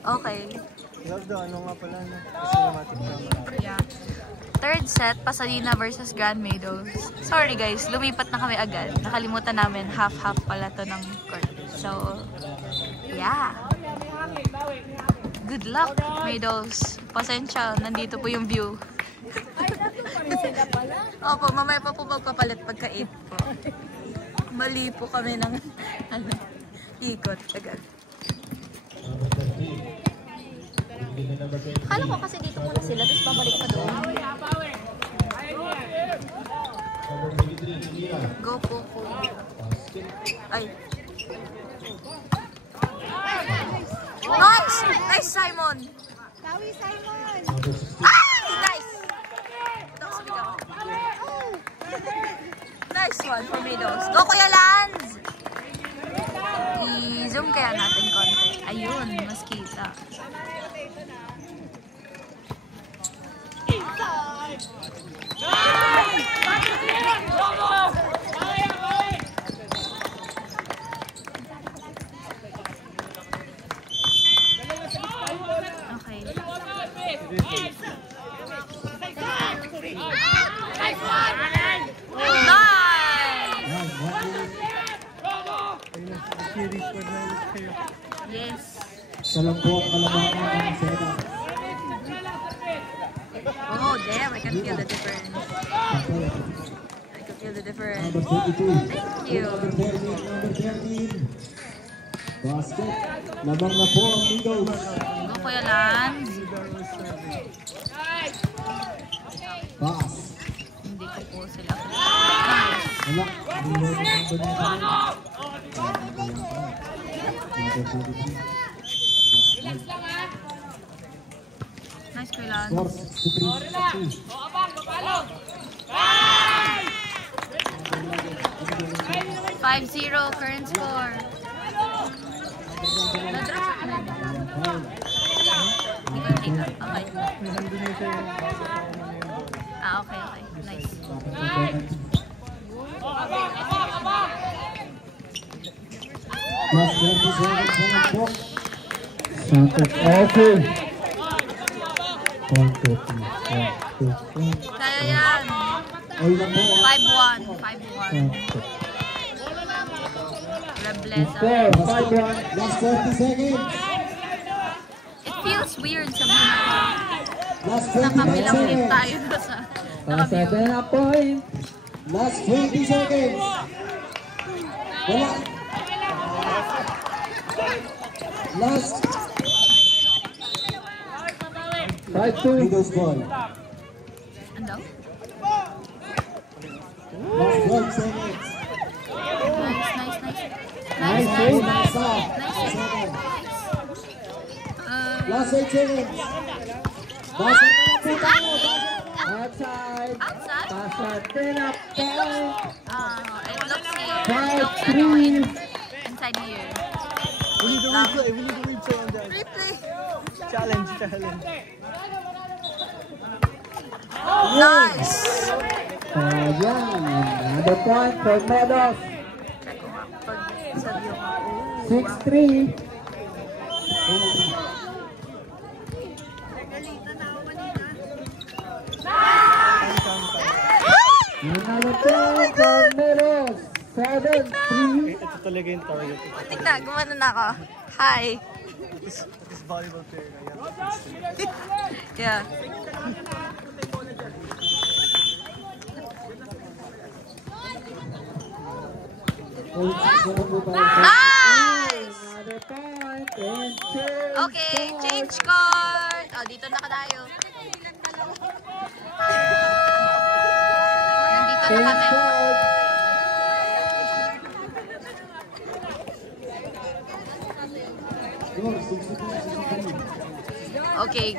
Okay. Ano nga pala, no? Cinematic drama. Yeah. Third set, Pasadena versus Grand Meadows. Sorry guys, lumipat na kami agad. Nakalimutan namin, half-half pala to ng court. So, yeah. Good luck, Meadows. Pasensya, nandito po yung view. Opo, mamaya pa po magpapalit pagka 8 po. Mali po kami ng ikot agad. Akala ko kasi dito muna sila, tapos babalik pa doon. Go po po. Ay. Nice! Nice, Simon! Tawi, Simon! Ay! Nice! Nice one for Meadows. Go, Kuya Lanz! I-zoom kaya natin konti. Ayun, mas kita. Yes. Salam po ang kalamangan ng Sena. Oh, damn. I can feel the difference. I can feel the difference. Number 22. Thank you. Number 13. Basket. Lamang na po ang Meadows. Go, Kuya Lanz. Pass. Hindi ko po sila. Wala. Nice, Kuya Lanz. Score 63. 5-0 current score. Okay. Okay. Nice. Plus 37 po. Santos okay. Kaya yan. 5-1. 5-1. Bless up. 5-1. Last 30 seconds. It feels weird sabihin Last na 20 kabilang team seconds. tayo sa Seven na point. Last 20 seconds. Wala. Last 5-2. Meadows ball. Ano? Last 12 seconds. Nice. Nice. Last 8 seconds. Outside. Pasadena point. It looks here. 5-3. Inside here. We need to reach on that. Replay. Challenge. Nice. Ayan. Another point for Meadows. Check ko nga pag sa view ko. 6-3. Another point for Meadows. 7-3. Ito talaga yung target. Muntik na, gumano na ako. Hi. This volleyball player. Yeah. Nice! Another point and Okay, change court. Oh, dito na ka tayo. Nandito na kami. Okay.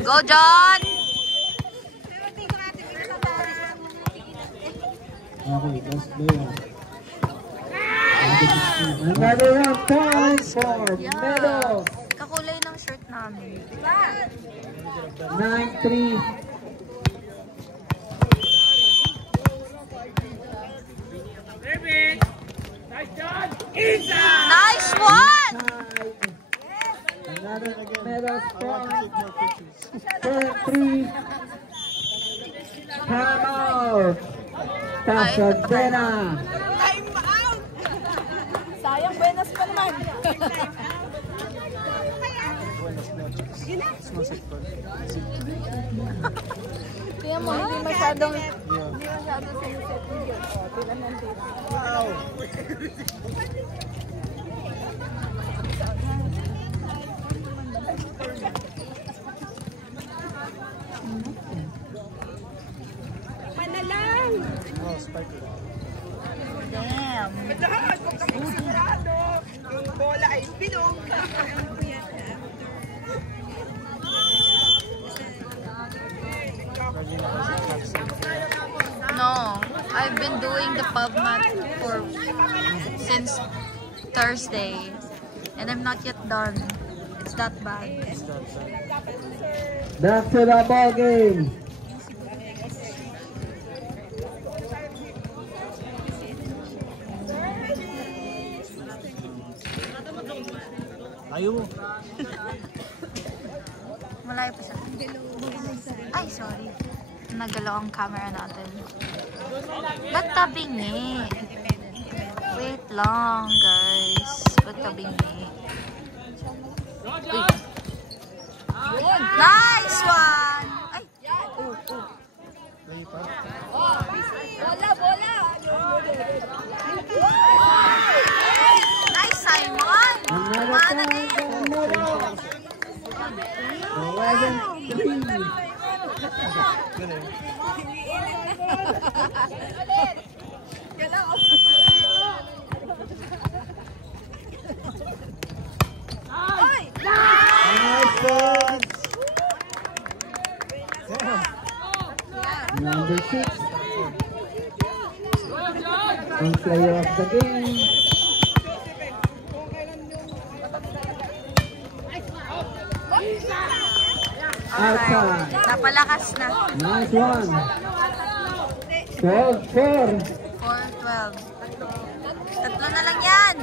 Go, John! Okay, that's there. Another 1 point for Meadows. Kakulay ng shirt namin. 9-3. Nice one! Another Again. medals I want to take more pictures. Point 3. Time out. Pasadena. Sayang, buenas pa naman. It's not so fun. Tingnan mo, hindi masyadong Yeah. sinuset video. O, tingnan natin. Wow! Manalang! Wow, spiky. Damn. Yung bola ay bilog. No, I've been doing the PubMat since Thursday, and I'm not yet done. It's that bad. Back to the ball game. Ayaw mo. Malayo pa siya. Ay, sorry. Nagalaw ang camera natin. Ba't tabingi? Wait lang, guys. Ba't tabingi? Uy. Nice one! Ay! Play pa. Bola! Nice, Simon! Another Mana time din! for medals. 11-3. Galing. Nice dance! Number 6. Ang player of the game. Outside. Napalakas na. Nice one. 12-4. 4-12. Tatlo na lang yan.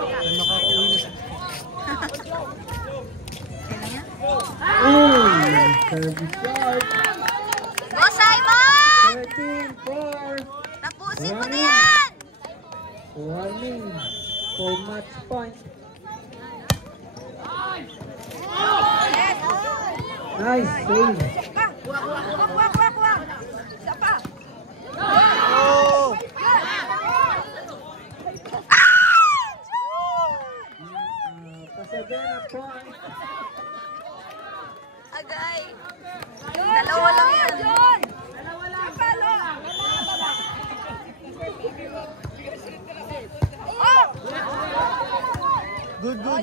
Ay, makakauwi na siya. Kailan yan? Service yard. Go, Simon! 13-4. Tapusin mo na yan! Warning for match point. Nice save. Oh! Pasadena point. Agay. Dalawa lang yan. Good, good.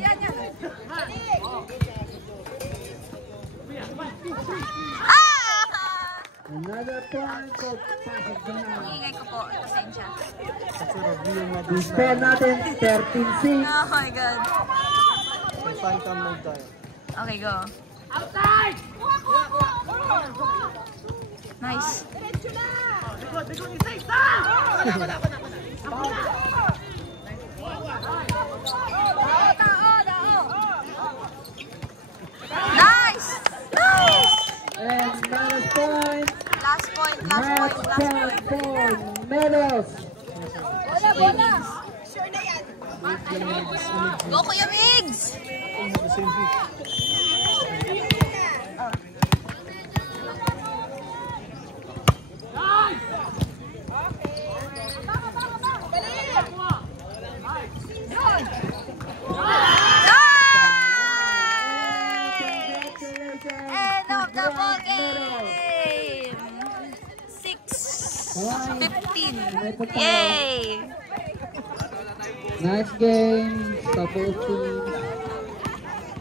Ah! Another point for Pasadena. Ingay ko po. Pasensya. That's what a real medal The score natin 13-6. Oh my God. So, phantom mode tayo. Okay, go. Nice. Nice! Nice! And minus point. Last point, last Match point, last point point. for medals. Go, Kuya Migs! We have the same feet. End of the ball game! 6-15. Yay! Nice game sa both teams.